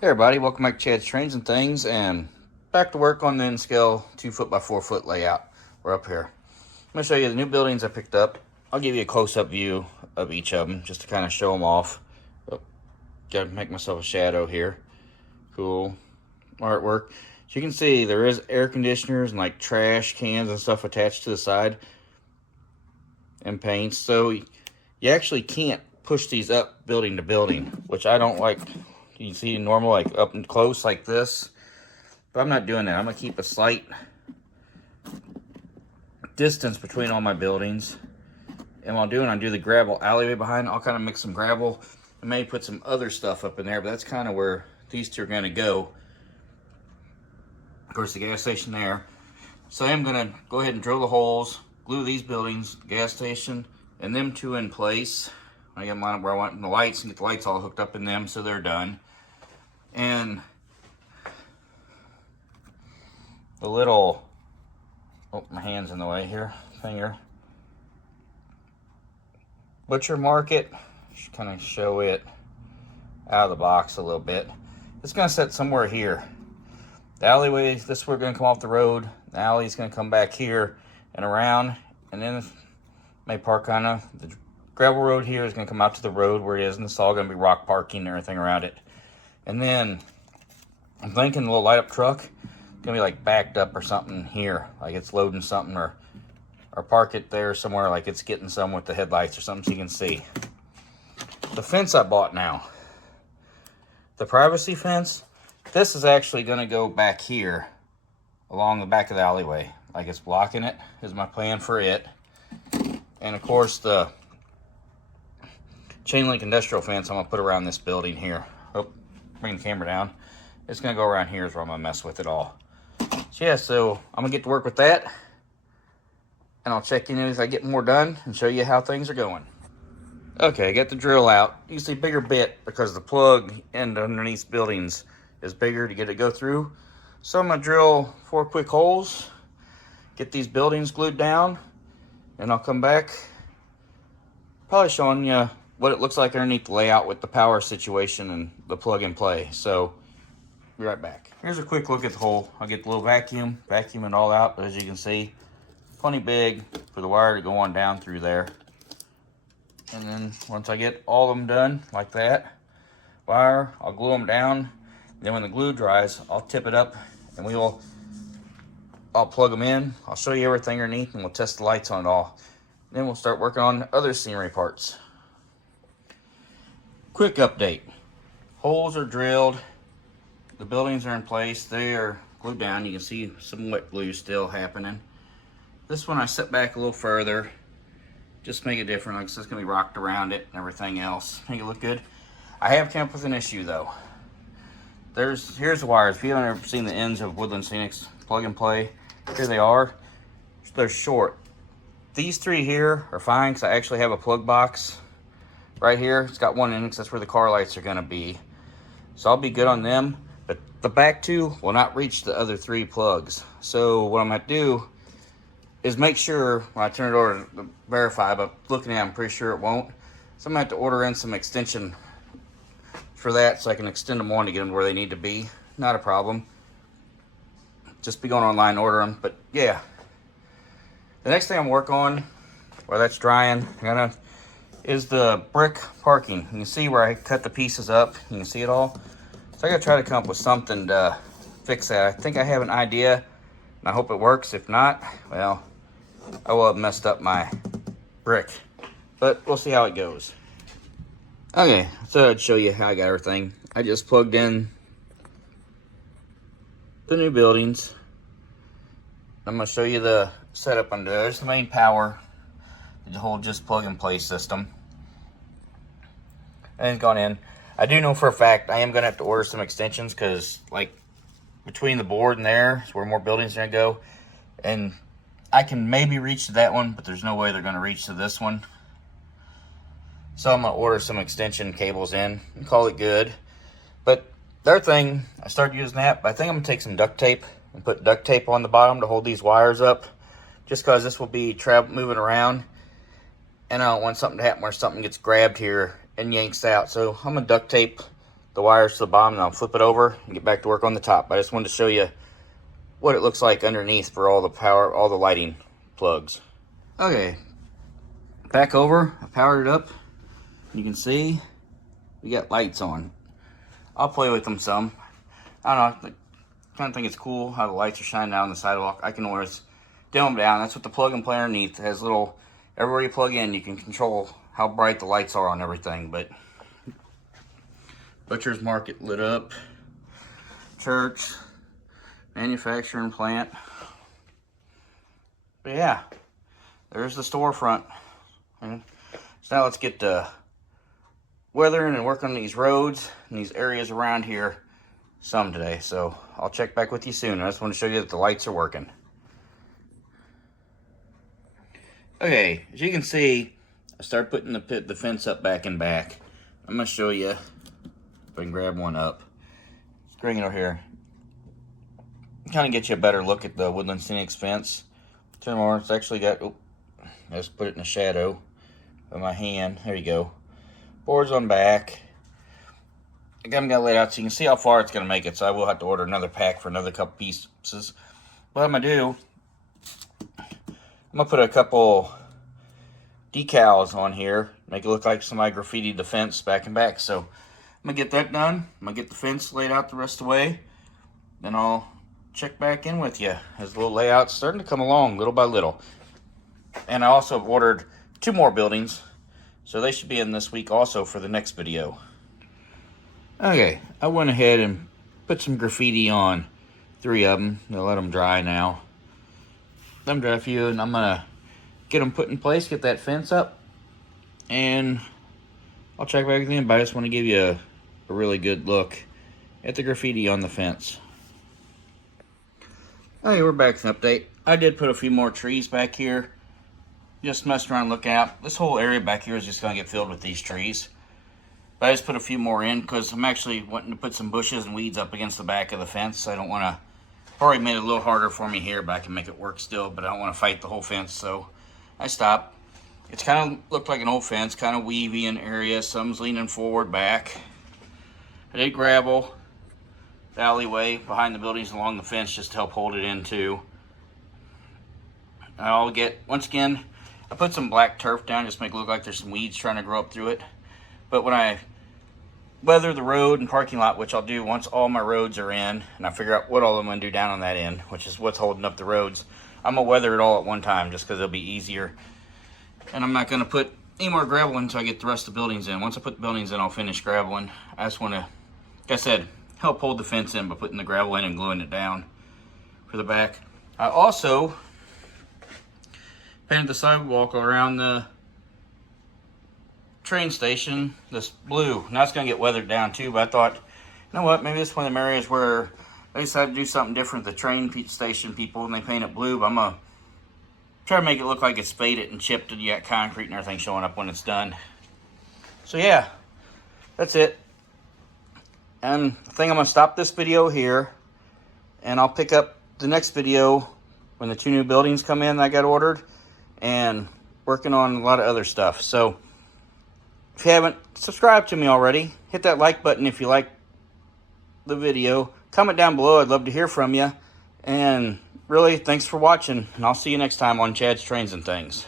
Hey everybody, welcome back to Chad's Trains and Things, and back to work on the N-scale 2 foot by 4 foot layout. We're up here. I'm going to show you the new buildings I picked up. I'll give you a close-up view of each of them, just to kind of show them off. Oh, gotta make myself a shadow here. Cool artwork. So you can see there is air conditioners and like trash cans and stuff attached to the side. And paints. So you actually can't push these up building to building, which I don't like. You can see normal, like up and close like this, but I'm not doing that. I'm gonna keep a slight distance between all my buildings. And while doing, I do the gravel alleyway behind. I'll kind of mix some gravel and maybe put some other stuff up in there, but that's kind of where these two are gonna go. Of course, the gas station there. So I am gonna go ahead and drill the holes, glue these buildings, gas station, and them two in place. I get them lined up where I want the lights and get the lights all hooked up in them, so they're done. And the little, oh, my hand's in the way here, finger. Butcher market, should kind of show it out of the box a little bit. It's gonna set somewhere here. The alleyway, this is where we're gonna come off the road. The alley's gonna come back here and around, and then may park kind of, the gravel road here is gonna come out to the road where it is, and it's all gonna be rock parking and everything around it. And then I'm thinking the little light up truck gonna be like backed up or something here, like it's loading something, or park it there somewhere, like it's getting some with the headlights or something so you can see. The fence I bought now, the privacy fence, this is actually gonna go back here along the back of the alleyway, like it's blocking it, is my plan for it. And of course the chain link industrial fence I'm gonna put around this building here. Oh, bring the camera down. It's gonna go around here is where I'm gonna mess with it all. So yeah, so I'm gonna get to work with that, and I'll check in as I get more done and show you how things are going. Okay, I got the drill out. You see bigger bit because the plug end underneath buildings is bigger to get it go through. So I'm gonna drill 4 quick holes, get these buildings glued down, and I'll come back probably showing you what it looks like underneath the layout with the power situation and the plug and play. So, be right back. Here's a quick look at the hole. I'll get the little vacuum it all out, but as you can see, plenty big for the wire to go on down through there. And then once I get all of them done like that, wire, I'll glue them down. Then when the glue dries, I'll tip it up and I'll plug them in. I'll show you everything underneath and we'll test the lights on it all. Then we'll start working on other scenery parts. Quick update. Holes are drilled. The buildings are in place. They are glued down. You can see some wet glue still happening. This one I set back a little further. Just make it different. Like it's just going to be rocked around it and everything else. Make it look good. I have come up with an issue though. Here's the wires. If you haven't ever seen the ends of Woodland Scenics plug and play, here they are. They're short. These three here are fine because I actually have a plug box right here. It's got one in it because that's where the car lights are going to be. So I'll be good on them. But the back two will not reach the other 3 plugs. So what I'm going to do is make sure when I turn it over to verify, but looking at it, I'm pretty sure it won't. So I'm going to have to order in some extension for that so I can extend them on to get them where they need to be. Not a problem. Just be going online and order them. But yeah. The next thing I'm working on, while that's drying, is the brick parking. You can see where I cut the pieces up. You can see it all. So I gotta try to come up with something to fix that. I think I have an idea, and I hope it works. If not, well, I will have messed up my brick. But we'll see how it goes. Okay, so I'd show you how I got everything. I just plugged in the new buildings. I'm gonna show you the setup under there. There's the main power, the whole just plug and play system. And it's gone in. I do know for a fact I am gonna have to order some extensions because like between the board and there is where more buildings are gonna go. And I can maybe reach to that one, but there's no way they're gonna reach to this one. So I'm gonna order some extension cables in and call it good. But the other thing, I started using that, but I think I'm gonna take some duct tape and put duct tape on the bottom to hold these wires up, just because this will be moving around, and I don't want something to happen where something gets grabbed here and yanks out. So I'm gonna duct tape the wires to the bottom, and I'll flip it over and get back to work on the top. I just wanted to show you what it looks like underneath for all the power, all the lighting plugs. Okay, back over. I powered it up. You can see we got lights on. I'll play with them some. I don't know, I kind of think it's cool how the lights are shining down the sidewalk. I can always dim them down. That's what the plug and play underneath. It has little, everywhere you plug in, you can control how bright the lights are on everything. But Butcher's Market lit up. Church, manufacturing plant. But yeah, there's the storefront. And so now let's get to weathering and work on these roads and these areas around here some today. So I'll check back with you soon. I just want to show you that the lights are working. Okay, as you can see, I started putting the fence up back and back. I'm going to show you if I can grab one up. Let's bring it over here. Kind of get you a better look at the Woodland Scenics fence. Turn more. It's actually got, oh, I just put it in the shadow of my hand. There you go. Boards on back. I got them laid out so you can see how far it's going to make it. So I will have to order another pack for another couple pieces. What I'm going to do, I'm going to put a couple decals on here. Make it look like somebody graffitied the fence back and back. So I'm going to get that done. I'm going to get the fence laid out the rest of the way. Then I'll check back in with you as the little layout's starting to come along little by little. And I also ordered 2 more buildings. So they should be in this week also for the next video. Okay, I went ahead and put some graffiti on 3 of them. I'll let them dry now. Let them dry a few, and I'm gonna get them put in place, get that fence up, and I'll check back with you. But I just want to give you a really good look at the graffiti on the fence. Okay, we're back to an update. I did put a few more trees back here. Just messing around, look out. This whole area back here is just going to get filled with these trees. But I just put a few more in because I'm actually wanting to put some bushes and weeds up against the back of the fence. I don't want to, probably made it a little harder for me here, but I can make it work still. But I don't want to fight the whole fence, so I stopped. It's kind of looked like an old fence, kind of weavy in areas. Some's leaning forward back. I did gravel the alleyway behind the buildings along the fence just to help hold it in too. I'll get, once again, I put some black turf down just to make it look like there's some weeds trying to grow up through it. But when I weather the road and parking lot, which I'll do once all my roads are in, and I figure out what all I'm going to do down on that end, which is what's holding up the roads, I'm going to weather it all at one time just because it'll be easier. And I'm not going to put any more gravel until I get the rest of the buildings in. Once I put the buildings in, I'll finish graveling. I just want to, like I said, help hold the fence in by putting the gravel in and gluing it down for the back. I also painted the sidewalk around the train station this blue. Now it's going to get weathered down too, but I thought, you know what, maybe this is one of them areas where they decided to do something different, the train station people, and they paint it blue. But I'm going to try to make it look like it's faded and chipped and you got concrete and everything showing up when it's done. So yeah, that's it. And I think I'm going to stop this video here, and I'll pick up the next video when the 2 new buildings come in that I got ordered, and working on a lot of other stuff. So if you haven't subscribed to me already, hit that like button if you like the video. Comment down below. I'd love to hear from you. And really, thanks for watching, and I'll see you next time on Chad's Trains and Things.